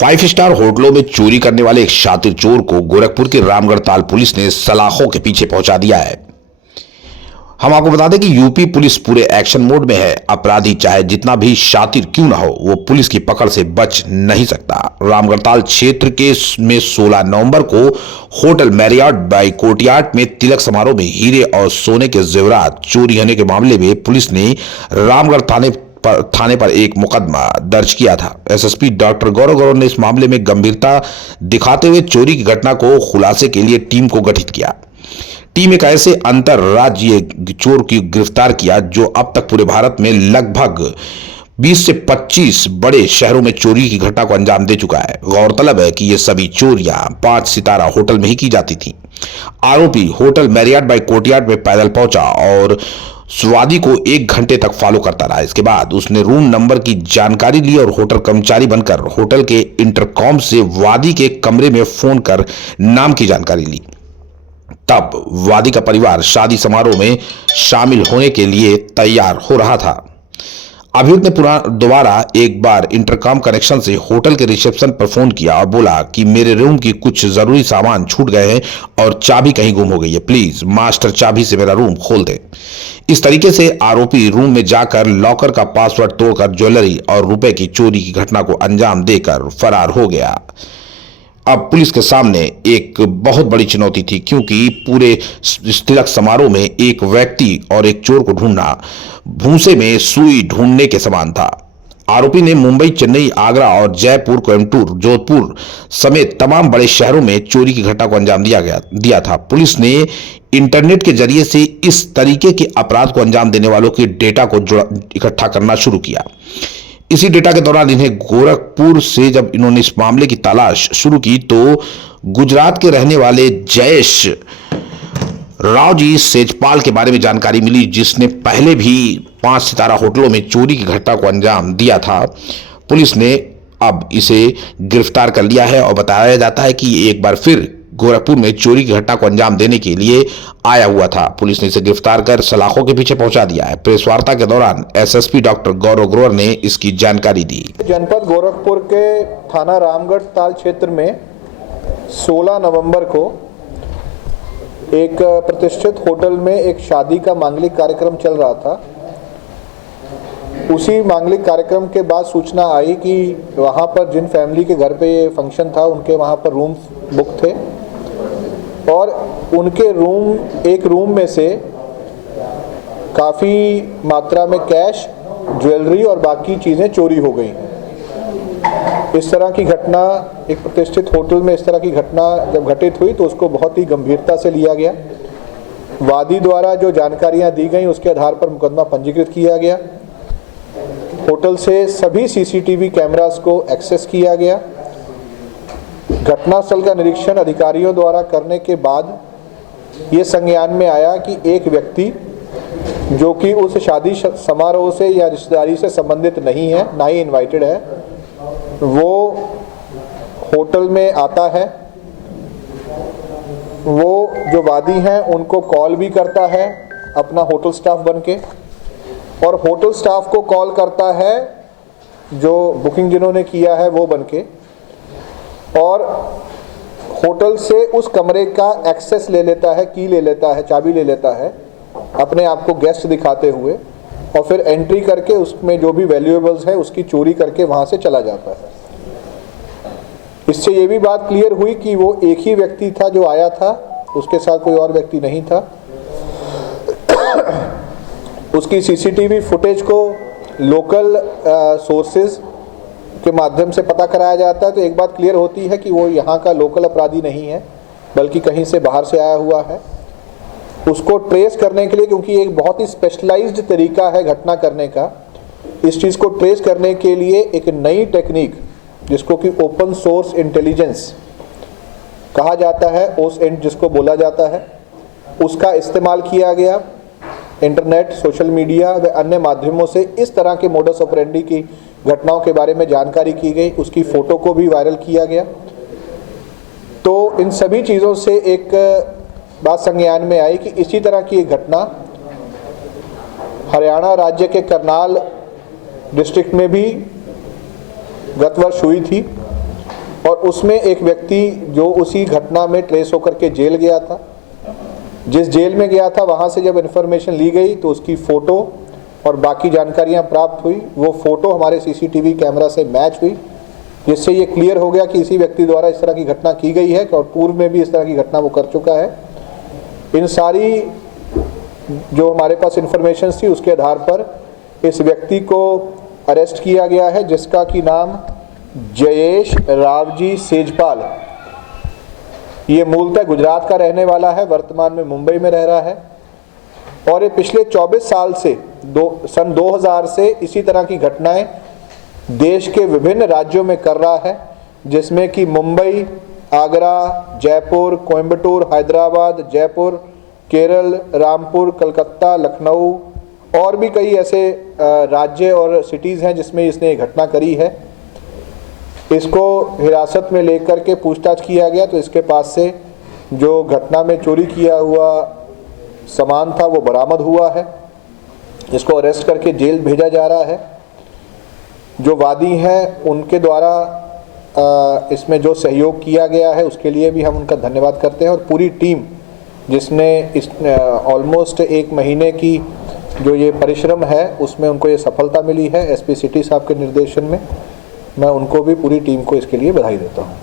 Five star होटलों में चोरी करने वाले एक शातिर चोर को गोरखपुर की रामगढ़ ताल पुलिस ने सलाखों के पीछे पहुंचा दिया है। हम आपको बता दें कि यूपी पुलिस पूरे एक्शन मोड में है। अपराधी चाहे जितना भी शातिर क्यों ना हो, वो पुलिस की पकड़ से बच नहीं सकता। रामगढ़ ताल क्षेत्र के में 16 नवंबर को होटल मैरियट बाय कोर्टयार्ड में तिलक समारोह में हीरे और सोने के जेवरात चोरी होने के मामले में पुलिस ने रामगढ़ थाने पर एक मुकदमा दर्ज किया था। एसएसपी डॉक्टर गौरव ने इस मामले में गंभीरता दिखाते हुए चोरी की घटना को खुलासे के लिए टीम को गठित किया। टीम एक ऐसे अंतरराज्यीय चोर की गिरफ्तार किया जो अब तक पूरे भारत में लगभग 20 से 25 बड़े शहरों में चोरी की घटना को अंजाम दे चुका है। गौरतलब है कि ये सभी चोरियां 5 सितारा होटल में ही की जाती थी। आरोपी होटल मैरियट बाय कोर्टयार्ड में पैदल पहुंचा और स्वादी को 1 घंटे तक फॉलो करता रहा। इसके बाद उसने रूम नंबर की जानकारी ली और होटल कर्मचारी बनकर होटल के इंटरकॉम से वादी के कमरे में फोन कर नाम की जानकारी ली। तब वादी का परिवार शादी समारोह में शामिल होने के लिए तैयार हो रहा था। अभियुक्त ने दोबारा एक बार इंटरकॉम कनेक्शन से होटल के रिसेप्शन पर फोन किया और बोला कि मेरे रूम की कुछ जरूरी सामान छूट गए हैं और चाबी कहीं गुम हो गई है, प्लीज मास्टर चाबी से मेरा रूम खोल दे। इस तरीके से आरोपी रूम में जाकर लॉकर का पासवर्ड तोड़कर ज्वेलरी और रुपए की चोरी की घटना को अंजाम देकर फरार हो गया। अब पुलिस के सामने एक बहुत बड़ी चुनौती थी, क्योंकि पूरे तिलक समारोह में एक व्यक्ति और एक चोर को ढूंढना भूसे में सुई ढूंढने के समान था। आरोपी ने मुंबई, चेन्नई, आगरा और जयपुर, कोयम्बटूर, जोधपुर समेत तमाम बड़े शहरों में चोरी की घटना को अंजाम दिया था। पुलिस ने इंटरनेट के जरिए से इस तरीके के अपराध को अंजाम देने वालों के डेटा को इकट्ठा करना शुरू किया। इसी डेटा के दौरान इन्हें गोरखपुर से जब इन्होंने इस मामले की तलाश शुरू की तो गुजरात के रहने वाले जयेश राव जी सेजपाल के बारे में जानकारी मिली, जिसने पहले भी 5 सितारा होटलों में चोरी की घटना को अंजाम दिया था। पुलिस ने अब इसे गिरफ्तार कर लिया है और बताया जाता है कि एक बार फिर गोरखपुर में चोरी की घटना को अंजाम देने के लिए आया हुआ था। पुलिस ने इसे गिरफ्तार कर सलाखों के पीछे पहुंचा दिया है। प्रेस वार्ता के दौरान एसएसपी डॉक्टर गौरव ग्रोवर ने इसकी जानकारी दी। जनपद गोरखपुर के थाना रामगढ़ ताल क्षेत्र में 16 नवंबर को एक प्रतिष्ठित होटल में एक शादी का मांगलिक कार्यक्रम चल रहा था। उसी मांगलिक कार्यक्रम के बाद सूचना आई कि वहाँ पर जिन फैमिली के घर पे ये फंक्शन था उनके वहाँ पर रूम बुक थे और उनके एक रूम में से काफ़ी मात्रा में कैश, ज्वेलरी और बाकी चीज़ें चोरी हो गई। इस तरह की घटना एक प्रतिष्ठित होटल में इस तरह की घटना जब घटित हुई तो उसको बहुत ही गंभीरता से लिया गया। वादी द्वारा जो जानकारियां दी गई उसके आधार पर मुकदमा पंजीकृत किया गया। होटल से सभी सीसीटीवी कैमरास को एक्सेस किया गया। घटनास्थल का निरीक्षण अधिकारियों द्वारा करने के बाद ये संज्ञान में आया कि एक व्यक्ति जो कि उस शादी समारोह से या रिश्तेदारी से संबंधित नहीं है, ना ही इनवाइटेड है, वो होटल में आता है। वो जो वादी हैं उनको कॉल भी करता है अपना होटल स्टाफ बनके, और होटल स्टाफ को कॉल करता है जो बुकिंग जिन्होंने किया है वो बनके, और होटल से उस कमरे का एक्सेस ले लेता है, की ले लेता है, चाबी ले लेता है अपने आप को गेस्ट दिखाते हुए, और फिर एंट्री करके उसमें जो भी वैल्यूएबल्स है उसकी चोरी करके वहाँ से चला जाता है। इससे ये भी बात क्लियर हुई कि वो एक ही व्यक्ति था जो आया था, उसके साथ कोई और व्यक्ति नहीं था। उसकी सीसीटीवी फुटेज को लोकल सोर्सेज के माध्यम से पता कराया जाता है तो एक बात क्लियर होती है कि वो यहाँ का लोकल अपराधी नहीं है बल्कि कहीं से बाहर से आया हुआ है। उसको ट्रेस करने के लिए, क्योंकि एक बहुत ही स्पेशलाइज्ड तरीका है घटना करने का, इस चीज़ को ट्रेस करने के लिए एक नई टेक्निक जिसको कि ओपन सोर्स इंटेलिजेंस कहा जाता है, OSINT जिसको बोला जाता है, उसका इस्तेमाल किया गया। इंटरनेट, सोशल मीडिया व अन्य माध्यमों से इस तरह के मोडस ऑपरेंडी की घटनाओं के बारे में जानकारी की गई, उसकी फ़ोटो को भी वायरल किया गया। तो इन सभी चीज़ों से एक बात संज्ञान में आई कि इसी तरह की एक घटना हरियाणा राज्य के करनाल डिस्ट्रिक्ट में भी गत वर्ष हुई थी और उसमें एक व्यक्ति जो उसी घटना में ट्रेस होकर के जेल गया था, जिस जेल में गया था वहाँ से जब इन्फॉर्मेशन ली गई तो उसकी फ़ोटो और बाकी जानकारियाँ प्राप्त हुई। वो फ़ोटो हमारे सीसीटीवी कैमरा से मैच हुई, जिससे ये क्लियर हो गया कि इसी व्यक्ति द्वारा इस तरह की घटना की गई है और पूर्व में भी इस तरह की घटना वो कर चुका है। इन सारी जो हमारे पास इन्फॉर्मेशन थी उसके आधार पर इस व्यक्ति को अरेस्ट किया गया है, जिसका कि नाम जयेश रावजी सेजपाल। ये मूलतः गुजरात का रहने वाला है, वर्तमान में मुंबई में रह रहा है और ये पिछले 24 साल से सन 2000 से इसी तरह की घटनाएं देश के विभिन्न राज्यों में कर रहा है, जिसमें कि मुंबई, आगरा, जयपुर, कोयम्बटूर, हैदराबाद, जयपुर, केरल, रामपुर, कलकत्ता, लखनऊ और भी कई ऐसे राज्य और सिटीज़ हैं जिसमें इसने ये घटना करी है। इसको हिरासत में लेकर के पूछताछ किया गया तो इसके पास से जो घटना में चोरी किया हुआ सामान था वो बरामद हुआ है। इसको अरेस्ट करके जेल भेजा जा रहा है। जो वादी हैं उनके द्वारा इसमें जो सहयोग किया गया है उसके लिए भी हम उनका धन्यवाद करते हैं और पूरी टीम जिसने इस ऑलमोस्ट 1 महीने की जो ये परिश्रम है उसमें उनको ये सफलता मिली है एसपी सिटी साहब के निर्देशन में। मैं उनको भी पूरी टीम को इसके लिए बधाई देता हूँ।